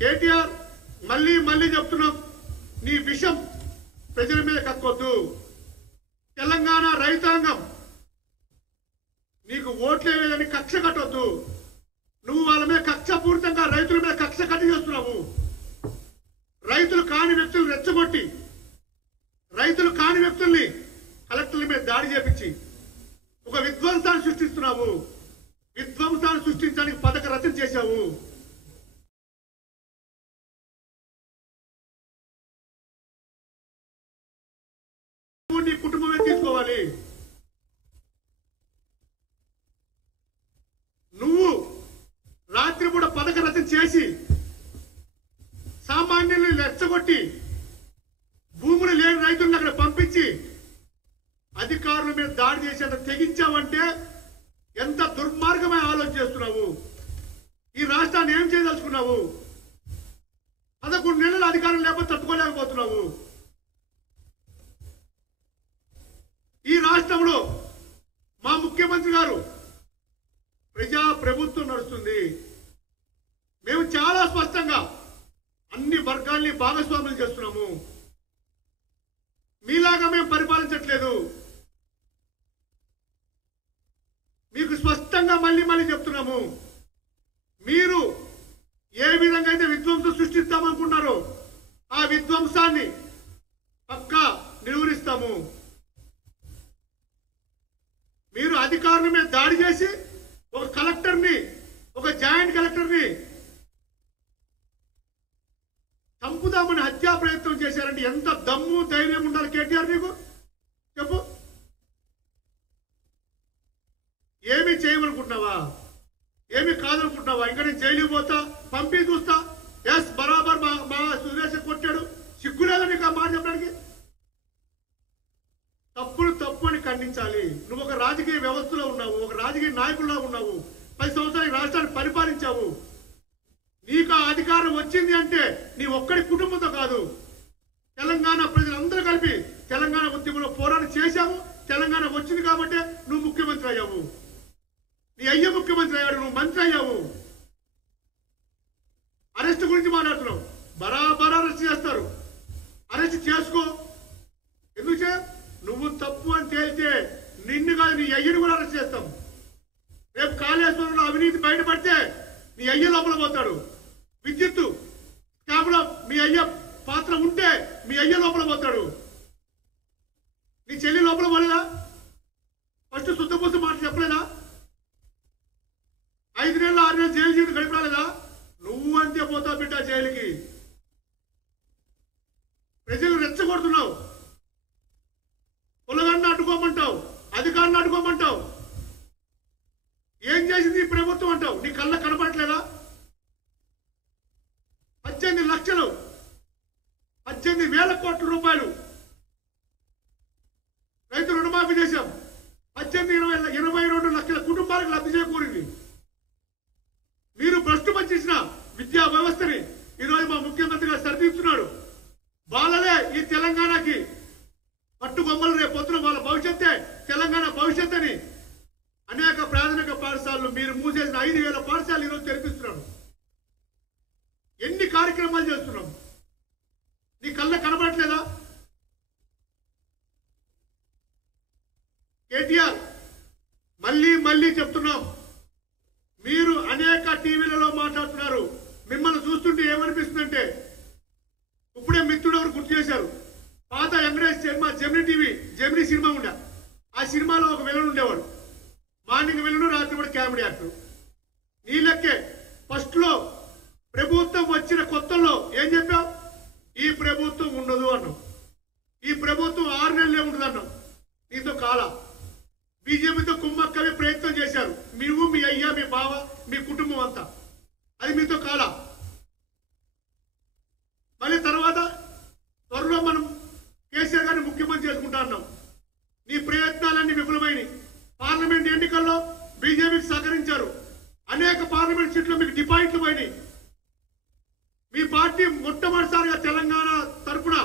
కేటీఆర్ మళ్ళీ మళ్ళీ చెప్తున్నాం, నీ విషం ప్రజల మీద కక్కొద్దు. తెలంగాణ రైతాంగం నీకు ఓట్లేదని కక్ష కట్టొద్దు. నువ్వు వాళ్ళ మీద కక్షపూరితంగా రైతుల మీద కక్ష కట్టి చేస్తున్నావు. రైతులు కాని వ్యక్తులు రెచ్చగొట్టి, రైతులు కాని వ్యక్తుల్ని కలెక్టర్ల మీద దాడి చేపించి ఒక విధ్వంసాన్ని సృష్టిస్తున్నావు. విధ్వంసాన్ని సృష్టించడానికి పథక రచన చేశావు. నీ కుటుంబమే తీసుకోవాలి. నువ్వు రాత్రి కూడా పథక రచన చేసి సామాన్యుల్ని రెచ్చగొట్టి భూములు లేని రైతులను అక్కడ పంపించి అధికారుల మీద దాడి చేసేంత తెగించావంటే ఎంత దుర్మార్గమైన ఆలోచన చేస్తున్నావు. ఈ రాష్ట్రాన్ని ఏం చేయదలుచుకున్నావు? 11 నెలల అధికారం లేకపోతే తట్టుకోలేకపోతున్నావు. ఈ రాష్ట్రంలో మా ముఖ్యమంత్రి గారు ప్రజా ప్రభుత్వం నడుస్తుంది. మేము చాలా స్పష్టంగా అన్ని వర్గాల్ని భాగస్వామ్యం చేస్తున్నాము. మీలాగా మేము పరిపాలించట్లేదు. మీకు స్పష్టంగా మళ్ళీ మళ్ళీ చెప్తున్నాము, మీరు ఏ విధంగా అయితే విధ్వంసం సృష్టిస్తామనుకున్నారో ఆ విధ్వంసాన్ని పక్కా నిలువరిస్తాము. మీరు అధికారుల మీద దాడి చేసి ఒక కలెక్టర్ని, ఒక జాయింట్ కలెక్టర్ని చంపుదామని హత్యా ప్రయత్నం చేశారంటే ఎంత దమ్ము ధైర్యం ఉండాలి కేటీఆర్ నీకు? చెప్పు. ఏమి చేయమనుకుంటున్నావా? ఏమి కాదనుకుంటున్నావా? ఇంకా నేను జైలుకి పోతా, పంపి చూస్తా, ఎస్ బరాబర్ మా సురేష్ కొట్టాడు, సిగ్గులేదా నీకు ఆ మాట చెప్పడానికి? తప్పును తప్పు అని ఖండించాలి. నువ్వు ఒక రాజకీయ వ్యవస్థలో ఉన్నావు, ఒక రాజకీయ నాయకుల్లో ఉన్నావు, 10 సంవత్సరాలు రాష్ట్రాన్ని పరిపాలించావు. నీకు ఆ అధికారం వచ్చింది అంటే నీ ఒక్కడి కుటుంబంతో కాదు, తెలంగాణ ప్రజలందరూ కలిపి తెలంగాణ ఉద్యమంలో పోరాటం చేశావు. తెలంగాణ వచ్చింది కాబట్టి నువ్వు ముఖ్యమంత్రి అయ్యావు. నీ అయ్య ముఖ్యమంత్రి అయ్యాడు, నువ్వు మంత్రి అయ్యావు. అరెస్ట్ గురించి మాట్లాడుతున్నావు. బరాబర్ అరెస్ట్ చేస్తారు. అరెస్ట్ చేసుకో. ఎందుకు? నువ్వు తప్పు అని తేలితే నిన్ను కాదు నీ అయ్యను కూడా అరెస్ట్ చేస్తాం. రేపు కాళేశ్వరంలో అవినీతి బయటపడితే నీ అయ్య లోపల పోతాడు. విద్యుత్తు స్కామ్లో మీ అయ్య పాత్ర ఉంటే మీ అయ్య లోపల పోతాడు. నీ చెల్లి లోపల పోలేదా? ఫస్ట్ శుద్ధపూస మాట చెప్పలేదా? 5 నెలలు 6 నెలలు జైలు జీవితం గడిపరాలేదా? నువ్వు అంతే పోతావు బిడ్డ జైలుకి. ప్రజలు రెచ్చగొడుతున్నావు. కులగాన్ని అడ్డుకోమంటావు, అధికారులను అడ్డుకోమంటావు. ఏం చేసింది ఈ ప్రభుత్వం అంటావు? నీ కళ్ళ కనపడట్లేదా? 18 లక్షలు, 18,000 కోట్ల రూపాయలు రైతు రుణమాఫీ చేశాం. 22 లక్షల కుటుంబాలకు లబ్ధి చేకూరింది. మీరు భ్రష్టు పట్టించిన విద్యా వ్యవస్థని ఈరోజు మా ముఖ్యమంత్రి గారు సరిదిద్దుతున్నాడు. వాళ్ళనే ఈ తెలంగాణకి పట్టుబొమ్మలు, రేపు పొద్దున వాళ్ళ భవిష్యత్తే తెలంగాణ భవిష్యత్ అని అనేక ప్రాథమిక పాఠశాలలు మీరు మూసేసిన 5,000 పాఠశాలలు ఈరోజు తెరిపిస్తున్నాడు. ఎన్ని కార్యక్రమాలు చేస్తున్నాం? నీ కళ్ళ కనబడట్లేదా? కేటీఆర్ మళ్ళీ మళ్ళీ చెప్తున్నాం, మీరు అనేక టీవీలలో మాట్లాడుతున్నారు. మిమ్మల్ని చూస్తుంటే ఏమనిపిస్తుందంటే, ఇప్పుడే మిత్రుడు ఎవరు గుర్తు చేశారు, పాత వెంకటేష్ సినిమా జెమినీ సినిమా ఉండే, ఆ సినిమాలో ఒక విలన్ ఉండేవాడు. మార్నింగ్ విలను, రాత్రి కూడా కామెడీ యాక్టర్. నీ లెక్కే ఫస్ట్ లో ప్రభుత్వం వచ్చిన కొత్తలో ఏం చెప్పావు? ఈ ప్రభుత్వం ఉండదు అన్నావు. ఈ ప్రభుత్వం 6 నెలలే ఉండదు అన్నావు. నీతో కాలా. బీజేపీతో కుమ్మక్కవి ప్రయత్నం చేశారు. నువ్వు, మీ అయ్య, మీ బావ, మీ కుటుంబం అంతా. అది మీతో కాలా. మళ్ళీ తర్వాత త్వరలో మనం కేసీఆర్ గారిని ముఖ్యమంత్రి చేసుకుంటా అన్నాం. నీ ప్రయత్నాలన్నీ విఫలమైనవి. పార్లమెంట్ ఎన్నికల్లో బీజేపీకి సహకరించారు. అనేక పార్లమెంట్ సీట్లు మీకు డిపాజిట్లు పోయినాయి. మీ పార్టీ మొట్టమొదటిసారిగా తెలంగాణ తరఫున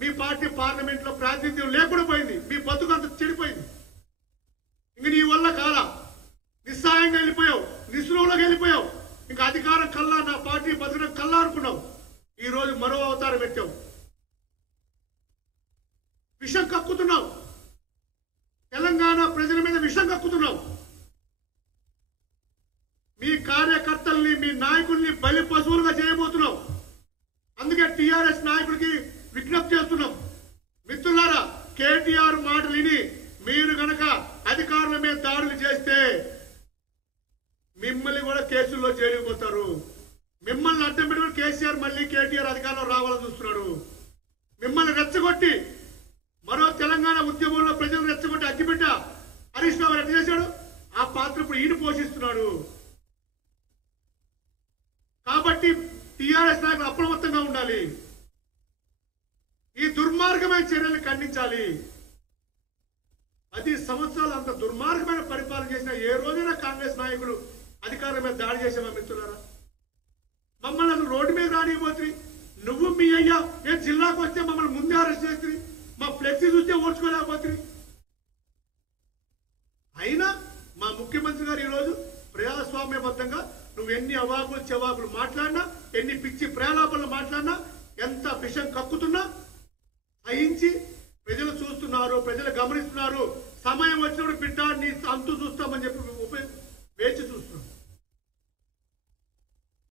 మీ పార్టీ పార్లమెంట్ లో ప్రాతినిధ్యం లేకుండా పోయింది. మీ బతుకు అంత చెడిపోయింది. ఇంక నీ వల్ల కాలా. నిస్సాయంగా వెళ్ళిపోయావు, నిస్సులోకి వెళ్ళిపోయావు. ఇంకా అధికారం కల్లా నా పార్టీ కార్యకర్తల్ని మీ నాయకుల్ని బలి పశువులుగా చేయబోతున్నాం. అందుకే టీఆర్ఎస్ నాయకుడికి విజ్ఞప్తి చేస్తున్నాం. మిత్రులారా, కేటీఆర్ మాటలు విని మీరు గనక అధికారుల మీద దాడులు చేస్తే మిమ్మల్ని కూడా కేసుల్లో చేరిపోతారు. మిమ్మల్ని అడ్డం పెట్టుకుని కేసీఆర్ మళ్ళీ కేటీఆర్ అధికారంలో రావాలని చూస్తున్నాడు. మిమ్మల్ని రెచ్చగొట్టి మరో తెలంగాణ ఉద్యమంలో ప్రజలను రెచ్చగొట్టి అగ్గిపెట్ట హరీష్ రావు ఎట్లా చేశాడు, ఆ పాత్ర ఇప్పుడు ఈయన పోషిస్తున్నాడు. కాబట్టి టీఆర్ఎస్ నాయకులు అప్రమత్తంగా ఉండాలి. ఈ దుర్మార్గమైన చర్యలను ఖండించాలి. 10 సంవత్సరాలు అంత దుర్మార్గమైన పరిపాలన చేసిన ఏ రోజైనా కాంగ్రెస్ నాయకులు అధికారుల మీద దాడి చేసామా మిత్రులారా? మమ్మల్ని అసలు రోడ్డు మీద రానిపోతుంది. నువ్వు మీ అయ్యా నేను జిల్లాకు వస్తే మమ్మల్ని ముందే అరెస్ట్ చేస్తుంది. మా ఫ్లెక్సీ చూస్తే ఓడ్చుకోలేకపోతుంది. అయినా మా ముఖ్యమంత్రి గారు ఈరోజు ప్రజాస్వామ్యబద్ధంగా నువ్వు ఎన్ని అవాకులు చెవాకులు మాట్లాడినా, ఎన్ని పిచ్చి ప్రేలాపనలు మాట్లాడినా, ఎంత విషం కక్కుతున్నా సహించి ప్రజలు చూస్తున్నారు, ప్రజలు గమనిస్తున్నారు. సమయం వచ్చినప్పుడు బిడ్డ నీ అంతు చూస్తామని చెప్పి వేచి చూస్తున్నాం.